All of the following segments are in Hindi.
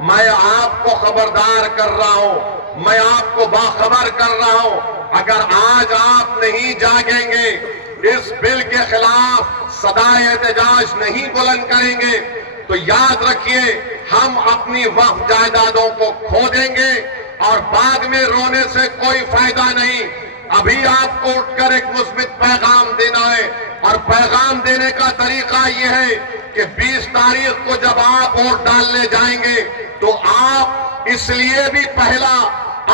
मैं आपको खबरदार कर रहा हूं, मैं आपको बाखबर कर रहा हूं, अगर आज आप नहीं जागेंगे, इस बिल के खिलाफ सदाए एहतजाज नहीं बुलंद करेंगे, तो याद रखिए हम अपनी वक्फ जायदादों को खो देंगे और बाद में रोने से कोई फायदा नहीं। अभी आपको उठकर एक मुस्बित पैगाम देना है, और पैगाम देने का तरीका यह है कि 20 तारीख को जब आप वोट डालने जाएंगे तो आप इसलिए भी पहला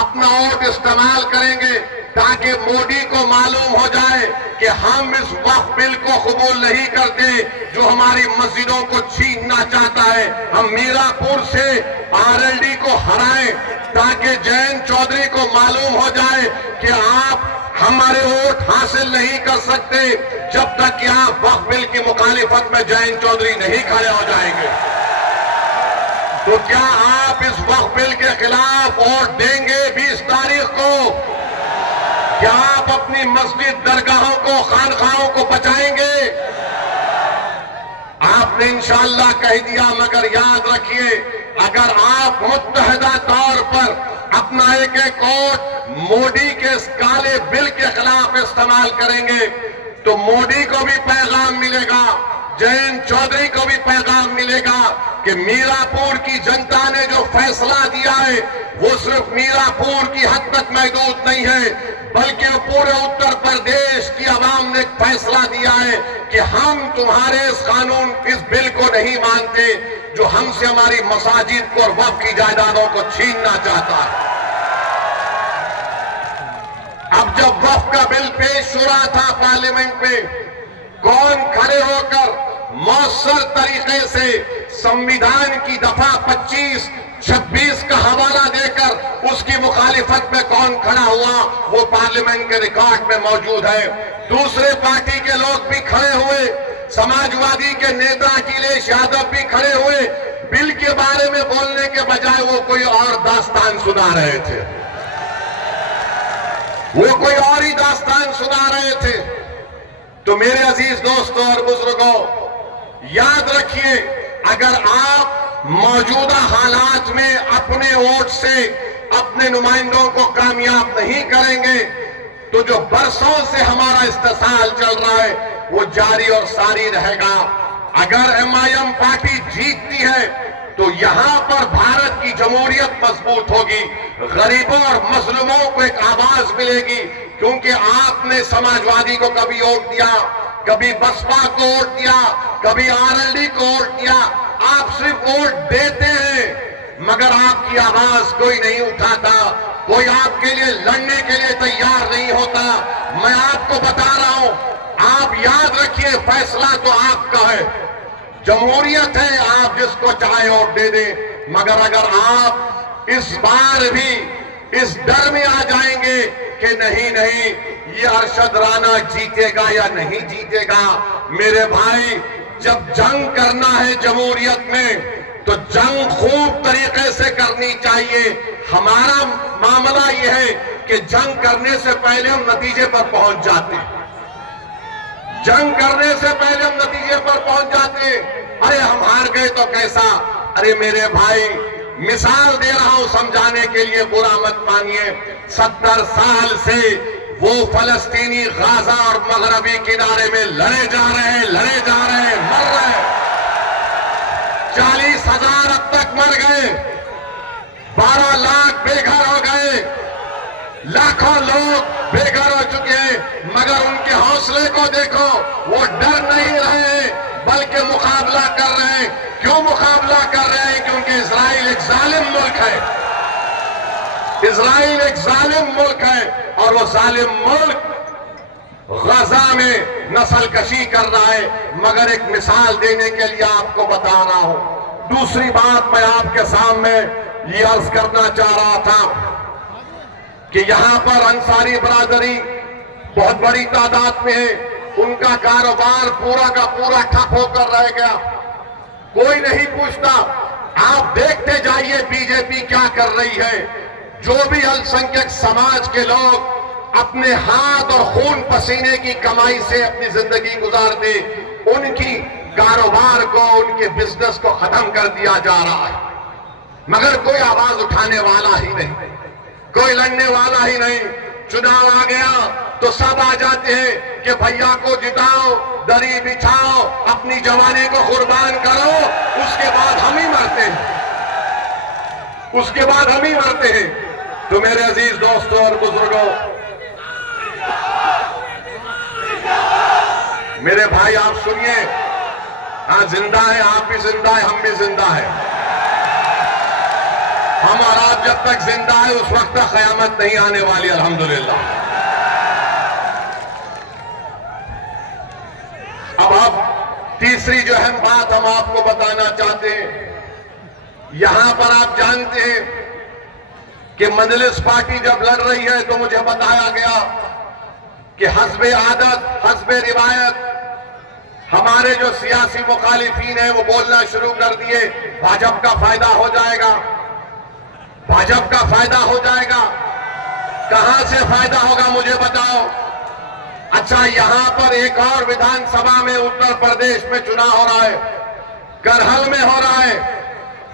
अपना वोट इस्तेमाल करेंगे ताकि मोदी को मालूम हो जाए कि हम इस वक्फ बिल को कबूल नहीं करते जो हमारी मस्जिदों को छीनना चाहता है। हम मीरापुर से आरएलडी को हराएं ताकि जयंत चौधरी को मालूम हो जाए कि आप हमारे वोट हासिल नहीं कर सकते जब तक कि आप वक्फ बिल की मुखालिफत में जयंत चौधरी नहीं खड़े हो जाएंगे। तो क्या आप इस वक्फ बिल के खिलाफ वोट देंगे 20 तारीख को? क्या आप अपनी मस्जिद दरगाहों को, खानखाहों को बचाएंगे? आपने इंशाअल्लाह कह दिया, मगर याद रखिए अगर आप मुत्तहदा तौर पर अपना एक एक वोट मोदी के इस काले बिल के खिलाफ इस्तेमाल करेंगे तो मोदी को भी पैगाम मिलेगा, जयंत चौधरी को भी पैगाम मिलेगा कि मीरापुर की जनता ने जो फैसला दिया है वो सिर्फ मीरापुर की हद तक महदूद नहीं है, बल्कि पूरे उत्तर प्रदेश की आवाम ने फैसला दिया है कि हम तुम्हारे इस कानून, इस बिल को नहीं मानते जो हमसे हमारी मसाजिद को और वक्फ की जायदादों को छीनना चाहता है। अब जब वक्फ का बिल पेश हो रहा था पार्लियामेंट में, कौन खड़े होकर मौसर तरीके से संविधान की दफा 25, 26 का हवाला देकर उसकी मुखालिफत में कौन खड़ा हुआ वो पार्लियामेंट के रिकॉर्ड में मौजूद है। दूसरे पार्टी के लोग भी खड़े हुए, समाजवादी के नेता अखिलेश यादव भी खड़े हुए, बिल के बारे में बोलने के बजाय वो कोई और दास्तान सुना रहे थे, वो कोई और ही दास्तान सुना रहे थे। तो मेरे अजीज दोस्तों और बुजुर्गों, याद रखिए अगर आप मौजूदा हालात में अपने वोट से अपने नुमाइंदों को कामयाब नहीं करेंगे तो जो बरसों से हमारा इस्तेसाल चल रहा है वो जारी और सारी रहेगा। अगर एमआईएम पार्टी जीतती है तो यहां पर भारत की जमहूरियत मजबूत होगी, गरीबों और मजलूमों को एक आवाज मिलेगी, क्योंकि आपने समाजवादी को कभी वोट दिया, कभी बसपा को वोट दिया, कभी आरएलडी को वोट दिया। आप सिर्फ वोट देते हैं मगर आपकी आवाज कोई नहीं उठाता, कोई आपके लिए लड़ने के लिए तैयार नहीं होता। मैं आपको बता रहा हूं, आप याद रखिए फैसला तो आपका है, जमहूरियत है, आप जिसको चाहे वोट दे दें, मगर अगर आप इस बार भी इस डर में आ जाएंगे कि नहीं नहीं ये अरशद राना जीतेगा या नहीं जीतेगा, मेरे भाई जब जंग करना है जमहूरियत में तो जंग खूब तरीके से करनी चाहिए। हमारा मामला यह है कि जंग करने से पहले हम नतीजे पर पहुंच जाते हैं, जंग करने से पहले हम नतीजे पर पहुंच जाते हैं। अरे हम हार गए तो कैसा, अरे मेरे भाई मिसाल दे रहा हूं समझाने के लिए, बुरा मत मानिए। 70 साल से वो फलस्तीनी गाजा और मगरबी किनारे में लड़े जा रहे हैं, लड़े जा रहे हैं, मर रहे हैं। 40,000 अब तक मर गए, 12 लाख बेघर हो गए, लाखों लोग बेघर हो चुके हैं, मगर उनके हौसले को देखो, वो डर नहीं रहे बल्कि मुकाबला कर रहे हैं। क्यों मुकाबला कर रहे हैं? क्योंकि इजराइल एक जालिम मुल्क है, इजराइल एक जालिम मुल्क है और वो जालिम मुल्क गजा में नस्लकशी कर रहा है। मगर एक मिसाल देने के लिए आपको बता रहा हूं। दूसरी बात मैं आपके सामने ये अर्ज करना चाह रहा था कि यहां पर अंसारी बरादरी बहुत बड़ी तादाद में है, उनका कारोबार पूरा का पूरा ठप होकर रह गया, कोई नहीं पूछता। आप देखते जाइए बीजेपी क्या कर रही है। जो भी अल्पसंख्यक समाज के लोग अपने हाथ और खून पसीने की कमाई से अपनी जिंदगी गुजारते, उनकी कारोबार को, उनके बिजनेस को खत्म कर दिया जा रहा है। मगर कोई आवाज उठाने वाला ही नहीं, कोई लड़ने वाला ही नहीं। चुनाव आ गया तो सब आ जाते हैं कि भैया को जिताओ, दरी बिछाओ, अपनी जवानी को कुर्बान करो, उसके बाद हम ही मरते हैं, उसके बाद हम ही मरते हैं। तो मेरे अजीज दोस्तों और बुजुर्गों, मेरे भाई आप सुनिए, हाँ जिंदा है, आप भी जिंदा है, हम भी जिंदा है। हम और आप जब तक जिंदा है उस वक्त तक कयामत नहीं आने वाली, अल्हम्दुलिल्लाह। अब तीसरी जो अहम बात हम आपको बताना चाहते हैं, यहां पर आप जानते हैं कि मजलिस पार्टी जब लड़ रही है तो मुझे बताया गया कि हस्बे आदत, हस्बे रिवायत हमारे जो सियासी मुखालिफीन हैं वो बोलना शुरू कर दिए, भाजपा का फायदा हो जाएगा, भाजपा का फायदा हो जाएगा। कहां से फायदा होगा मुझे बताओ। अच्छा, यहां पर एक और विधानसभा में उत्तर प्रदेश में चुनाव हो रहा है, करहल में हो रहा है।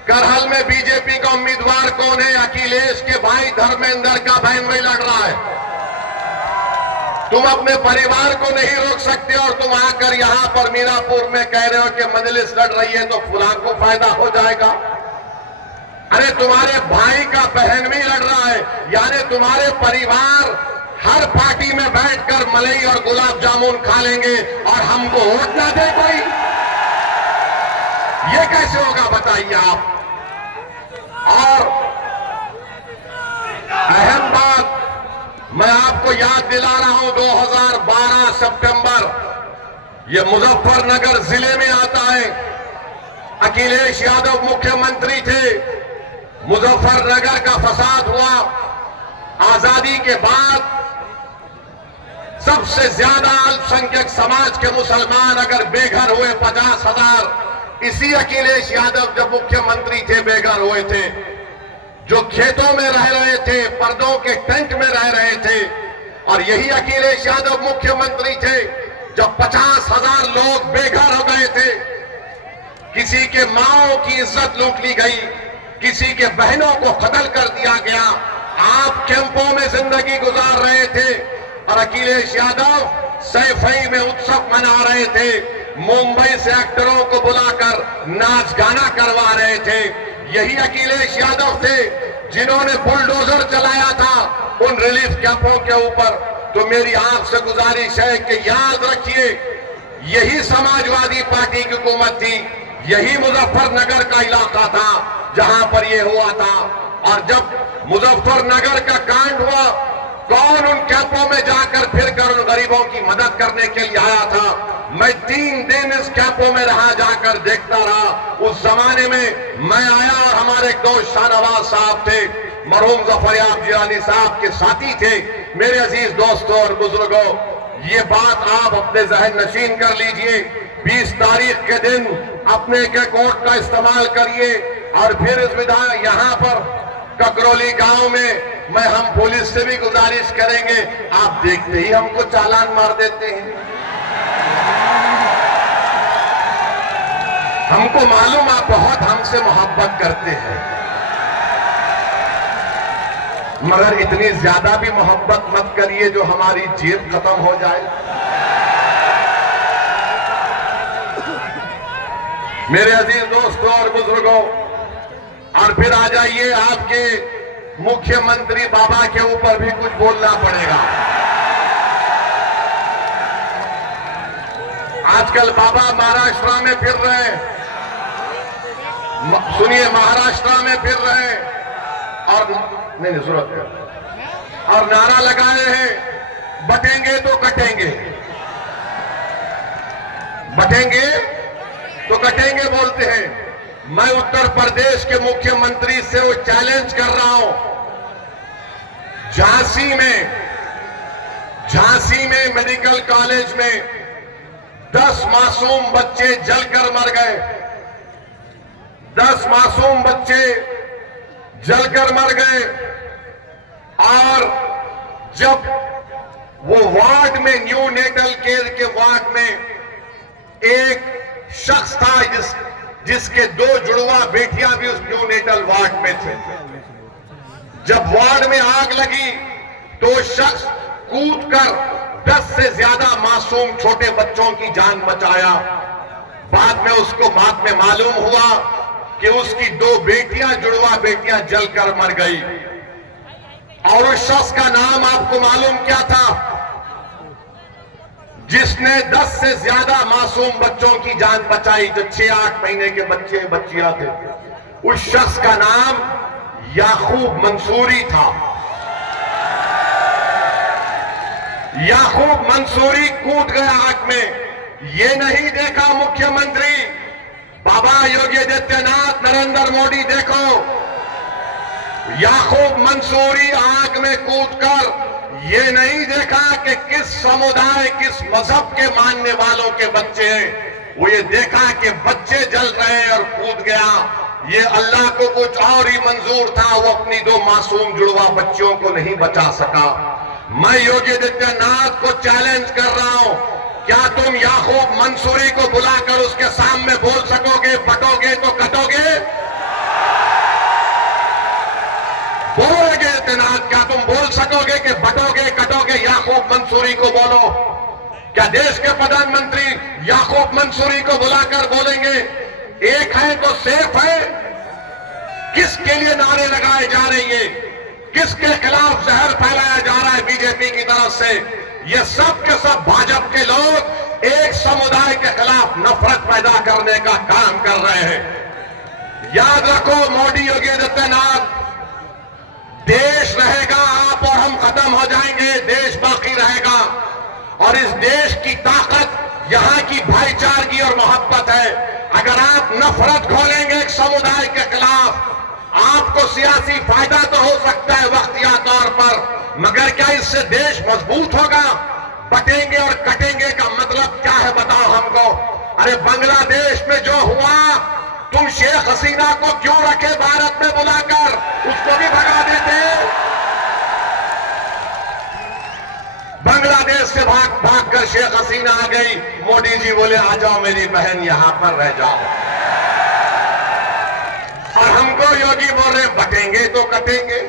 करहल में बीजेपी का उम्मीदवार कौन है? अखिलेश के भाई धर्मेंद्र का बहन वही लड़ रहा है। तुम अपने परिवार को नहीं रोक सकते और तुम आकर यहां पर मीरापुर में कह रहे हो कि मजलिस लड़ रही है तो फुलां को फायदा हो जाएगा। अरे तुम्हारे भाई का बहन भी लड़ रहा है, यानी तुम्हारे परिवार हर पार्टी में बैठकर मलाई और गुलाब जामुन खा लेंगे और हमको वोट ना दे कोई, ये कैसे होगा बताइए आप। और अहम बात मैं आपको याद दिला रहा हूं, 2012 सितंबर, ये मुजफ्फरनगर जिले में आता है। अखिलेश यादव मुख्यमंत्री थे, मुजफ्फरनगर का फसाद हुआ। आजादी के बाद सबसे ज्यादा अल्पसंख्यक समाज के मुसलमान अगर बेघर हुए 50,000, इसी अखिलेश यादव जब मुख्यमंत्री थे बेघर हुए थे। जो खेतों में रह रहे थे, पर्दों के टेंट में रह रहे थे, और यही अखिलेश यादव मुख्यमंत्री थे जब 50,000 लोग बेघर हो गए थे। किसी के माओ की इज्जत लूट ली गई, किसी के बहनों को कत्ल कर दिया गया। आप कैंपों में जिंदगी गुजार रहे थे और अखिलेश यादव सैफई में उत्सव मना रहे थे, मुंबई से एक्टरों को बुलाकर नाच गाना करवा रहे थे। यही अखिलेश यादव थे जिन्होंने बुलडोजर चलाया था उन रिलीफ कैंपों के ऊपर। तो मेरी आपसे गुजारिश है कि याद रखिए, यही समाजवादी पार्टी की हुकूमत थी, यही मुजफ्फरनगर का इलाका था जहां पर यह हुआ था। और जब मुजफ्फरनगर का कांड हुआ, कौन उन कैंपों में जाकर फिर कर उन गरीबों की मदद करने के लिए आया था? मैं 3 दिन इस कैंपों में रहा, जाकर देखता रहा। उस जमाने में मैं आया और हमारे एक दोस्त शाहनवाज साहब थे, मरहूम जफरयाब जिलानी साहब के साथी थे। मेरे अजीज दोस्तों और बुजुर्गों, ये बात आप अपने जहन नशीन कर लीजिए। 20 तारीख के दिन अपने के कोर्ट का इस्तेमाल करिए और फिर इस विधान यहां पर ककरौली गांव में हम पुलिस से भी गुजारिश करेंगे, आप देखते ही हमको चालान मार देते हैं। हमको मालूम आप बहुत हमसे मोहब्बत करते हैं, मगर इतनी ज्यादा भी मोहब्बत मत करिए जो हमारी जेब खत्म हो जाए। मेरे अजीज दोस्तों और बुजुर्गों, और फिर आ जाइए, आपके मुख्यमंत्री बाबा के ऊपर भी कुछ बोलना पड़ेगा। आजकल बाबा महाराष्ट्र में फिर रहे हैं, सुनिए, महाराष्ट्र में फिर रहे हैं और नहीं जरूरत है, और नारा लगाए हैं, बटेंगे तो कटेंगे, बटेंगे तो कटेंगे बोलते हैं। मैं उत्तर प्रदेश के मुख्यमंत्री से वो चैलेंज कर रहा हूं, झांसी में मेडिकल कॉलेज में 10 मासूम बच्चे जलकर मर गए, 10 मासूम बच्चे जलकर मर गए। और जब वो वार्ड में, न्यू नेटल केयर के वार्ड में एक शख्स था जिसके 2 जुड़वा बेटियां भी उस न्यूनेटल वार्ड में थे। जब वार्ड में आग लगी तो शख्स कूदकर 10 से ज्यादा मासूम छोटे बच्चों की जान बचाया। बाद में मालूम हुआ कि उसकी 2 बेटियां, जुड़वा बेटियां जलकर मर गई। और उस शख्स का नाम आपको मालूम क्या था जिसने 10 से ज्यादा मासूम बच्चों की जान बचाई, जो 6-8 महीने के बच्चे बच्चियां थे? उस शख्स का नाम याकूब मंसूरी था। याकूब मंसूरी कूद गया आग में। ये नहीं देखा मुख्यमंत्री बाबा योगी आदित्यनाथ, नरेंद्र मोदी, देखो याकूब मंसूरी आग में कूदकर ये नहीं देखा कि किस समुदाय, किस मजहब के मानने वालों के बच्चे हैं। वो ये देखा कि बच्चे जल रहे और कूद गया। ये अल्लाह को कुछ और ही मंजूर था, वो अपनी 2 मासूम जुड़वा बच्चियों को नहीं बचा सका। मैं योगी आदित्यनाथ को चैलेंज कर रहा हूं, क्या तुम याकूब मंसूरी को बुलाकर उसके सामने बोल सकोगे, बटोगे तो कटोगे? बोलोगे आदित्यनाथ, क्या तुम बोल सकोगे कि बटोगे कटोगे? याकूब मंसूरी को बोलो। क्या देश के प्रधानमंत्री याकूब मंसूरी को बुलाकर बोलेंगे एक है तो सेफ है? किसके लिए नारे लगाए जा रही है, किसके खिलाफ जहर फैलाया जा रहा है बीजेपी की तरफ से? ये सब के सब भाजपा के लोग एक समुदाय के खिलाफ नफरत पैदा करने का काम कर रहे हैं। याद रखो मोदी, योगी आदित्यनाथ, देश रहेगा, आप और हम खत्म हो जाएंगे, देश बाकी रहेगा। और इस देश की ताकत यहां की भाईचारगी और मोहब्बत है। अगर आप नफरत खोलेंगे एक समुदाय के खिलाफ, आपको सियासी फायदा तो हो सकता है वक्तिया तौर पर, मगर क्या इससे देश मजबूत होगा? बटेंगे और कटेंगे का मतलब क्या है बताओ हमको। अरे बांग्लादेश में जो हुआ, तुम शेख हसीना को क्यों रखे भारत में बुलाकर? उसको भी भगा देते। बांग्लादेश से भाग कर शेख हसीना आ गई, मोदी जी बोले आ जाओ मेरी बहन, यहां पर रह जाओ। और हमको योगी बोल रहे बटेंगे तो कटेंगे।